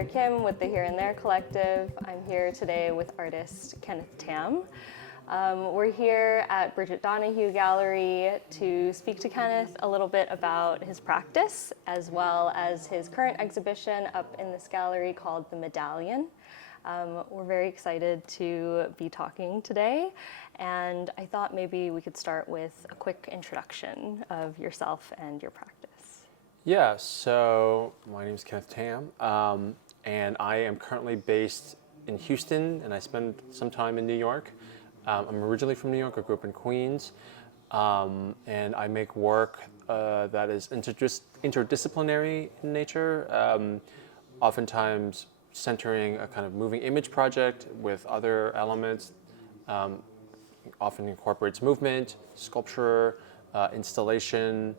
Claire Kim with the Here and There Collective. I'm here today with artist Kenneth Tam. We're here at Bridget Donahue Gallery to speak to Kenneth a little bit about his practice, as well as his current exhibition up in this gallery called The Medallion. We're very excited to be talking today, and I thought maybe we could start with a quick introduction of yourself and your practice. Yeah, so my name is Kenneth Tam, and I am currently based in Houston, and I spend some time in New York. I'm originally from New York. I grew up in Queens, and I make work that is interdisciplinary in nature, oftentimes centering a kind of moving image project with other elements, often incorporates movement, sculpture, installation,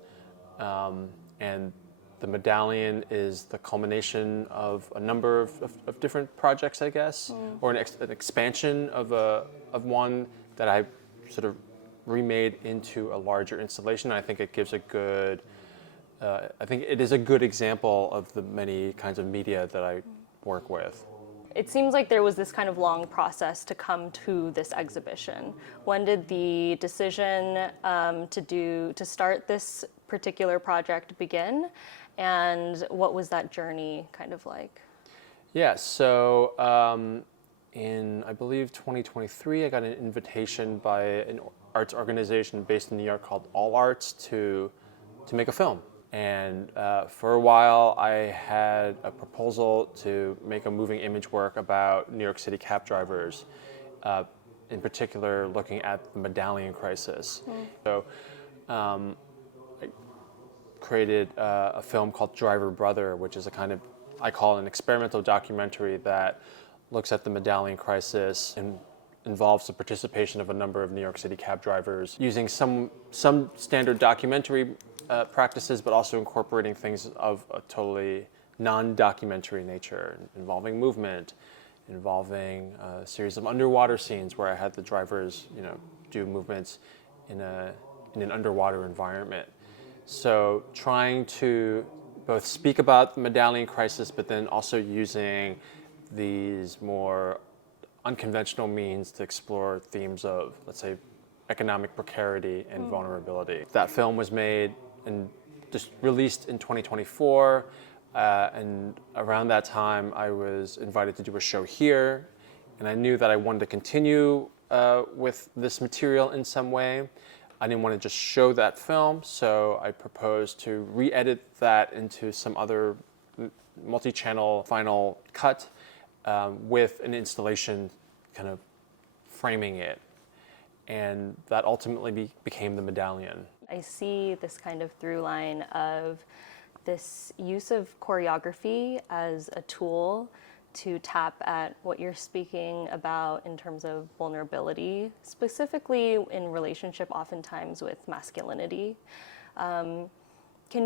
and the medallion is the culmination of a number of different projects, I guess, or an expansion of one that I sort of remade into a larger installation. I think it gives a good, I think it is a good example of the many kinds of media that I work with. It seems like there was this kind of long process to come to this exhibition. When did the decision to start this particular project begin, and what was that journey kind of like? Yeah, so in, I believe, 2023, I got an invitation by an arts organization based in New York called All Arts to make a film. And for a while, I had a proposal to make a moving image work about New York City cab drivers, in particular looking at the medallion crisis. So I created a film called Driver Brother, which is a kind of, I call it an experimental documentary that looks at the medallion crisis and involves the participation of a number of New York City cab drivers using some standard documentary practices, but also incorporating things of a totally non-documentary nature, involving movement, involving a series of underwater scenes where I had the drivers, do movements in an underwater environment. So trying to both speak about the medallion crisis, but then also using these more unconventional means to explore themes of, let's say, economic precarity and vulnerability. That film was made and just released in 2024, and around that time I was invited to do a show here, and I knew that I wanted to continue with this material in some way. I didn't want to just show that film, so I proposed to re-edit that into some other multi-channel final cut with an installation kind of framing it. And that ultimately became the medallion. I see this kind of through line of this use of choreography as a tool to tap at what you're speaking about in terms of vulnerability, specifically in relationship oftentimes with masculinity. Can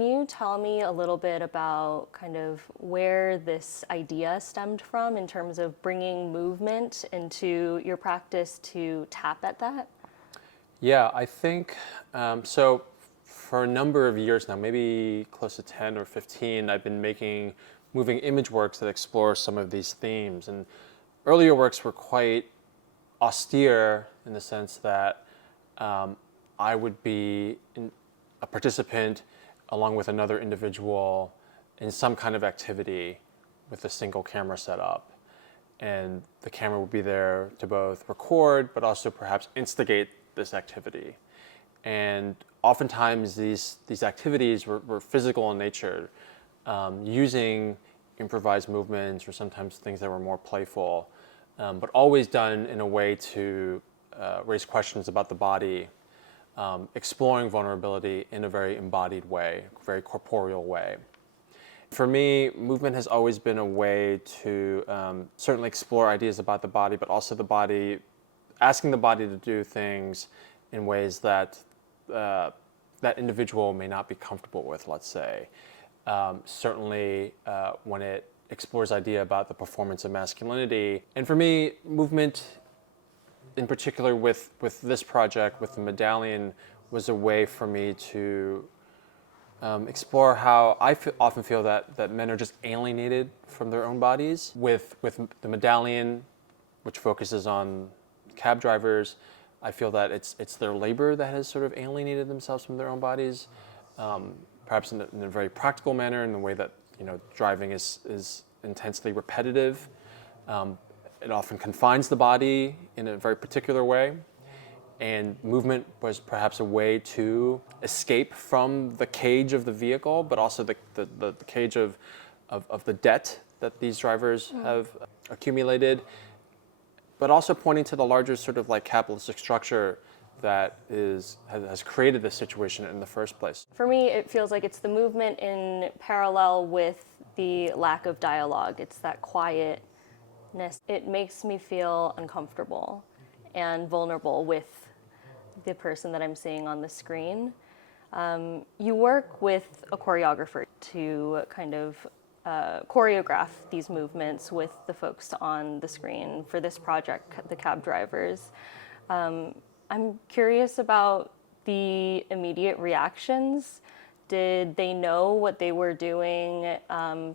you tell me a little bit about kind of where this idea stemmed from in terms of bringing movement into your practice to tap at that? Yeah, I think, so for a number of years now, maybe close to 10 or 15, I've been making moving image works that explore some of these themes. And earlier works were quite austere in the sense that I would be a participant along with another individual in some kind of activity with a single camera setup. And the camera would be there to both record, but also perhaps instigate this activity. And oftentimes these activities were physical in nature, using improvised movements or sometimes things that were more playful, but always done in a way to raise questions about the body, exploring vulnerability in a very embodied way, very corporeal way. For me, movement has always been a way to certainly explore ideas about the body, but also the body, asking the body to do things in ways that that individual may not be comfortable with, let's say. Certainly when it explores idea about the performance of masculinity. And for me, movement in particular with this project, with the medallion, was a way for me to explore how often feel that men are just alienated from their own bodies. With the medallion, which focuses on cab drivers, I feel that it's their labor that has sort of alienated themselves from their own bodies, perhaps in a very practical manner, in the way that driving is intensely repetitive. It often confines the body in a very particular way. And movement was perhaps a way to escape from the cage of the vehicle, but also the cage of the debt that these drivers have accumulated, but also pointing to the larger sort of like capitalistic structure that has created this situation in the first place. For me, it feels like it's the movement in parallel with the lack of dialogue. It's that quietness. It makes me feel uncomfortable and vulnerable with the person that I'm seeing on the screen. You work with a choreographer to kind of choreograph these movements with the folks on the screen for this project, the cab drivers. I'm curious about the immediate reactions. Did they know what they were doing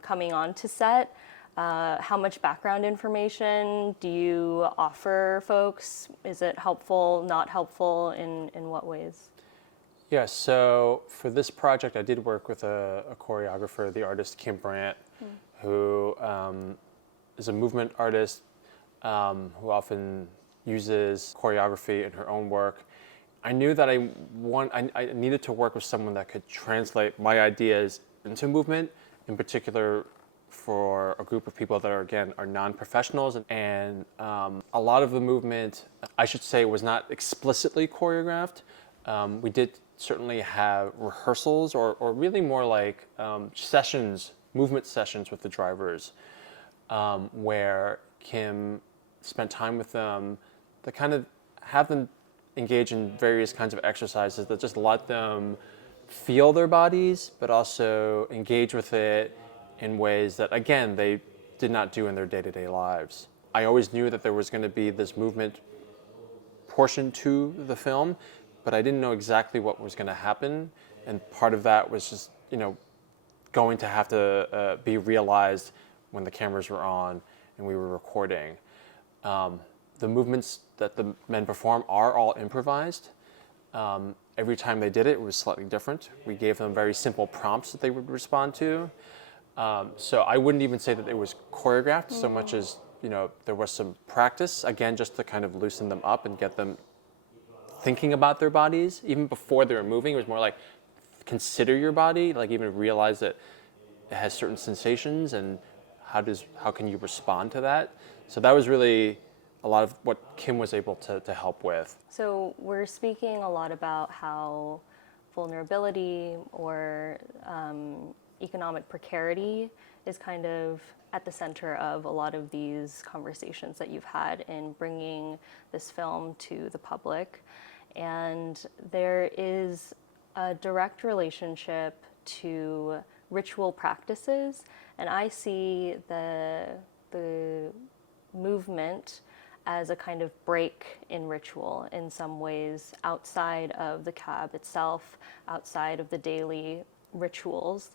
coming onto set? How much background information do you offer folks? Is it helpful, not helpful, in what ways? Yeah, so for this project, I did work with a choreographer, the artist Kim Brandt, who is a movement artist who often uses choreography in her own work. I knew that I needed to work with someone that could translate my ideas into movement, in particular for a group of people that are non-professionals, and a lot of the movement, I should say, was not explicitly choreographed. We did certainly have rehearsals, or really more like sessions, movement sessions with the drivers, where Kim spent time with them to kind of have them engage in various kinds of exercises that just let them feel their bodies, but also engage with it in ways that, again, they did not do in their day-to-day lives. I always knew that there was going to be this movement portion to the film, but I didn't know exactly what was going to happen. And part of that was just, going to have to be realized when the cameras were on and we were recording. The movements that the men perform are all improvised. Every time they did it, it was slightly different. We gave them very simple prompts that they would respond to. So I wouldn't even say that it was choreographed so much as, there was some practice, again, just to kind of loosen them up and get them thinking about their bodies. Even before they were moving, it was more like, consider your body, like even realize that it has certain sensations and how can you respond to that? So that was really a lot of what Kim was able to help with. So we're speaking a lot about how vulnerability or economic precarity is kind of at the center of a lot of these conversations that you've had in bringing this film to the public. And there is a direct relationship to ritual practices, and I see the movement as a kind of break in ritual in some ways, outside of the cab itself, outside of the daily rituals.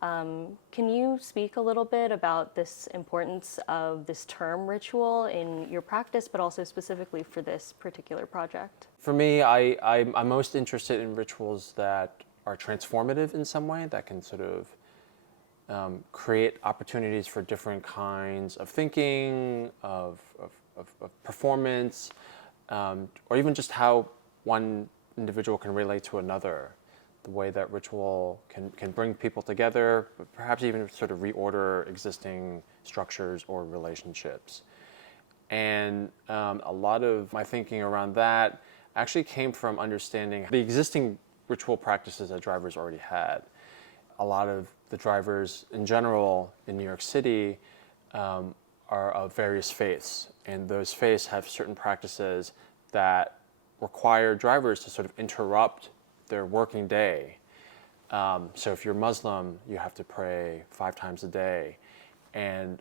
Can you speak a little bit about this importance of this term ritual in your practice, but also specifically for this particular project? For me, I'm most interested in rituals that are transformative in some way, that can sort of create opportunities for different kinds of thinking, of performance, or even just how one individual can relate to another. The way that ritual can bring people together, but perhaps even sort of reorder existing structures or relationships. And a lot of my thinking around that actually came from understanding the existing ritual practices that drivers already had. A lot of the drivers in general in New York City are of various faiths, and those faiths have certain practices that require drivers to sort of interrupt their working day. So if you're Muslim, you have to pray 5 times a day. And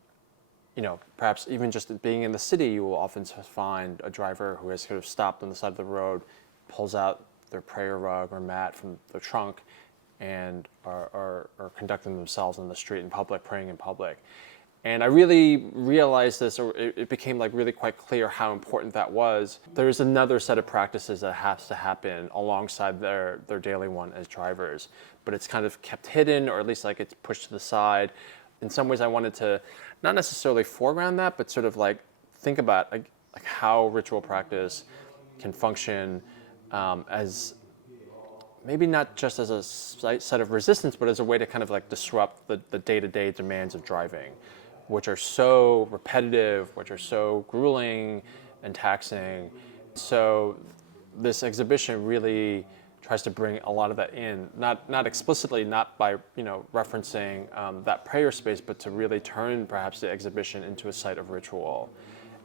perhaps even just being in the city, you will often find a driver who has sort of stopped on the side of the road, pulls out their prayer rug or mat from the trunk, and are conducting themselves in the street in public, praying in public. And I really realized this, or it became like really quite clear how important that was. There's another set of practices that has to happen alongside their daily one as drivers, but it's kind of kept hidden, or at least like it's pushed to the side. In some ways I wanted to not necessarily foreground that, but sort of like think about like how ritual practice can function as maybe not just as a set of resistance, but as a way to kind of like disrupt the day-to-day demands of driving, which are so repetitive, which are so grueling and taxing. So this exhibition really tries to bring a lot of that in, not explicitly, not by referencing that prayer space, but to really turn perhaps the exhibition into a site of ritual,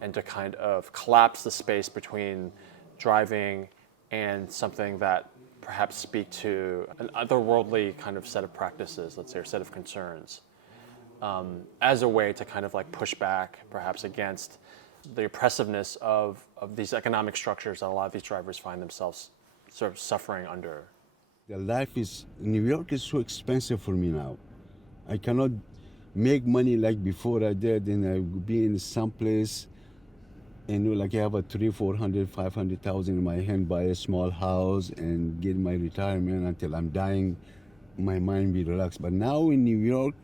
and to kind of collapse the space between driving and something that perhaps speak to an otherworldly kind of set of practices, let's say, or set of concerns, as a way to kind of like push back perhaps against the oppressiveness of these economic structures that a lot of these drivers find themselves sort of suffering under. The life in New York is so expensive for me now. I cannot make money like before I did, and I would be in some place and like I have a 300,000, 400,000, 500,000 in my hand, buy a small house and get my retirement until I'm dying, my mind be relaxed. But now in New York,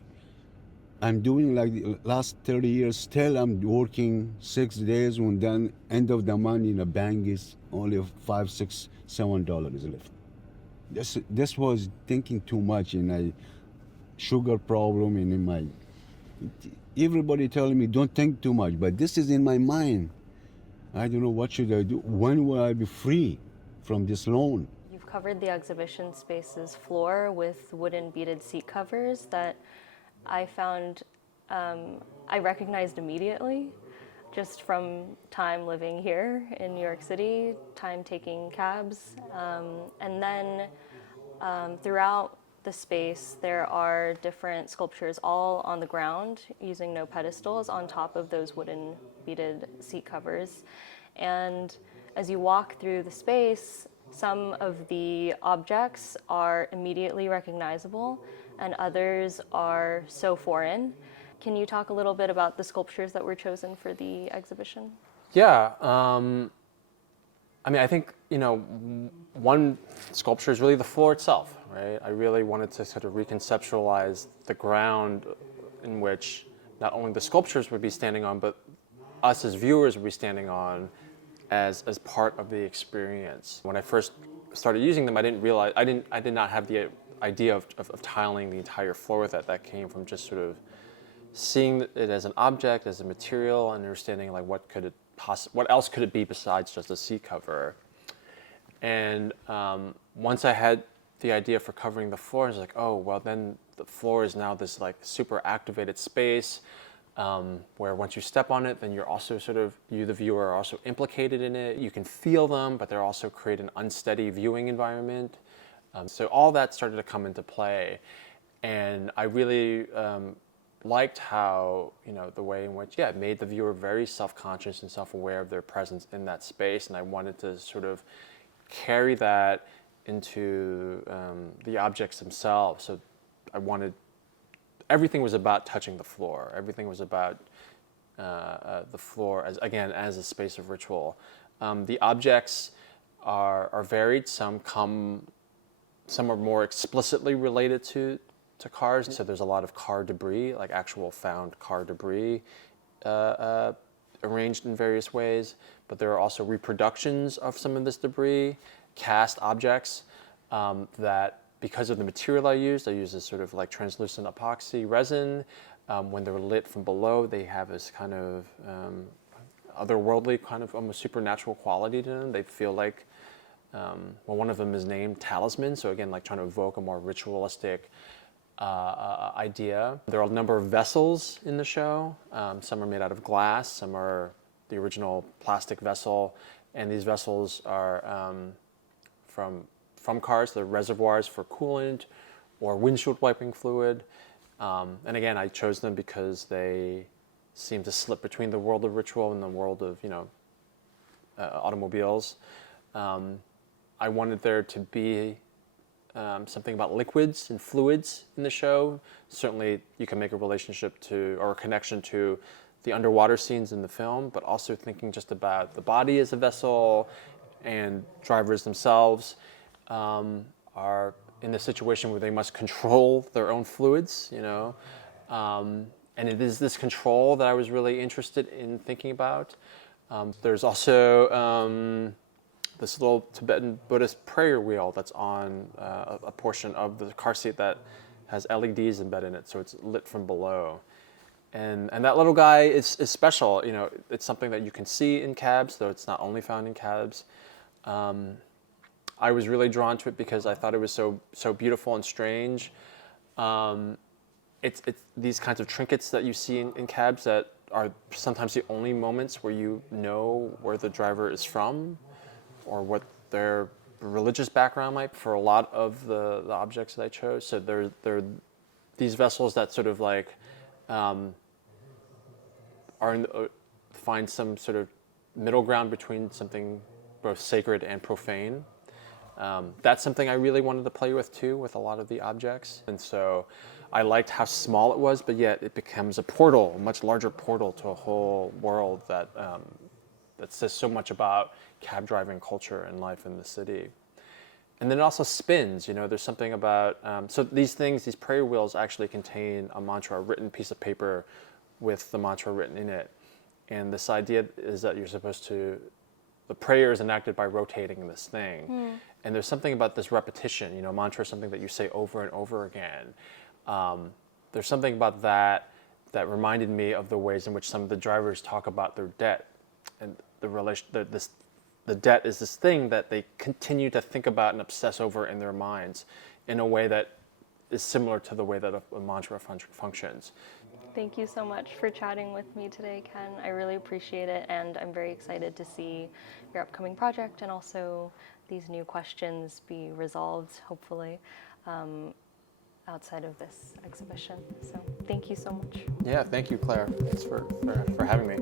I'm doing like the last 30 years, still I'm working 6 days, when then end of the month in the bank is only $5, $6, $7 left. This was thinking too much, and I sugar problem, and in my, everybody telling me don't think too much, but this is in my mind. I don't know what should I do. When will I be free from this loan? You've covered the exhibition space's floor with wooden beaded seat covers that I found I recognized immediately just from time living here in New York City, time taking cabs. And then throughout the space, there are different sculptures all on the ground using no pedestals on top of those wooden beaded seat covers. And as you walk through the space, some of the objects are immediately recognizable and others are so foreign. Can you talk a little bit about the sculptures that were chosen for the exhibition? Yeah, I mean, I think, one sculpture is really the floor itself, right? I really wanted to sort of reconceptualize the ground in which not only the sculptures would be standing on, but us as viewers would be standing on as part of the experience. When I first started using them, I didn't realize, I did not have the idea of tiling the entire floor with it. That came from just sort of seeing it as an object, as a material, and understanding like what else could it be besides just a seat cover. And once I had the idea for covering the floor, I was like, oh, well, then the floor is now this like super activated space where once you step on it, then you're also you, the viewer, are also implicated in it. You can feel them, but they're also create an unsteady viewing environment. So all that started to come into play. And I really liked how, the way in which, it made the viewer very self-conscious and self-aware of their presence in that space. And I wanted to sort of carry that into the objects themselves. So everything was about touching the floor. Everything was about the floor as a space of ritual. The objects are varied. Some are more explicitly related to cars. So there's a lot of car debris, like actual found car debris, arranged in various ways. But there are also reproductions of some of this debris, cast objects that, because of the material I used this sort of like translucent epoxy resin. When they're lit from below, they have this kind of otherworldly, kind of almost supernatural quality to them. They feel like, one of them is named Talisman. So again, like trying to evoke a more ritualistic idea. There are a number of vessels in the show. Some are made out of glass, some are the original plastic vessel, and these vessels are from cars. They're reservoirs for coolant or windshield wiping fluid. And again, I chose them because they seem to slip between the world of ritual and the world of automobiles. I wanted there to be something about liquids and fluids in the show. Certainly, you can make a relationship to or a connection to the underwater scenes in the film, but also thinking just about the body as a vessel, and drivers themselves are in the situation where they must control their own fluids, you know. And it is this control that I was really interested in thinking about. There's also this little Tibetan Buddhist prayer wheel that's on a portion of the car seat that has LEDs embedded in it, so it's lit from below. And that little guy is special. You know, it's something that you can see in cabs, though it's not only found in cabs. I was really drawn to it because I thought it was so beautiful and strange. It's these kinds of trinkets that you see in cabs that are sometimes the only moments where you know where the driver is from or what their religious background might be for a lot of the objects that I chose. So they're these vessels that sort of like find some sort of middle ground between something both sacred and profane. That's something I really wanted to play with too, with a lot of the objects. And so I liked how small it was, but yet it becomes a portal, a much larger portal to a whole world that says so much about cab driving culture and life in the city. And then it also spins, you know, there's something about, so these things, these prayer wheels actually contain a mantra, a written piece of paper with the mantra written in it. And this idea is that you're supposed to, the prayer is enacted by rotating this thing. And there's something about this repetition, you know, mantra is something that you say over and over again. There's something about that reminded me of the ways in which some of the drivers talk about their debt. And the debt is this thing that they continue to think about and obsess over in their minds in a way that is similar to the way that a mantra functions. Thank you so much for chatting with me today, Ken. I really appreciate it, and I'm very excited to see your upcoming project and also these new questions be resolved, hopefully, outside of this exhibition. So thank you so much. Yeah, thank you, Claire. Thanks for having me.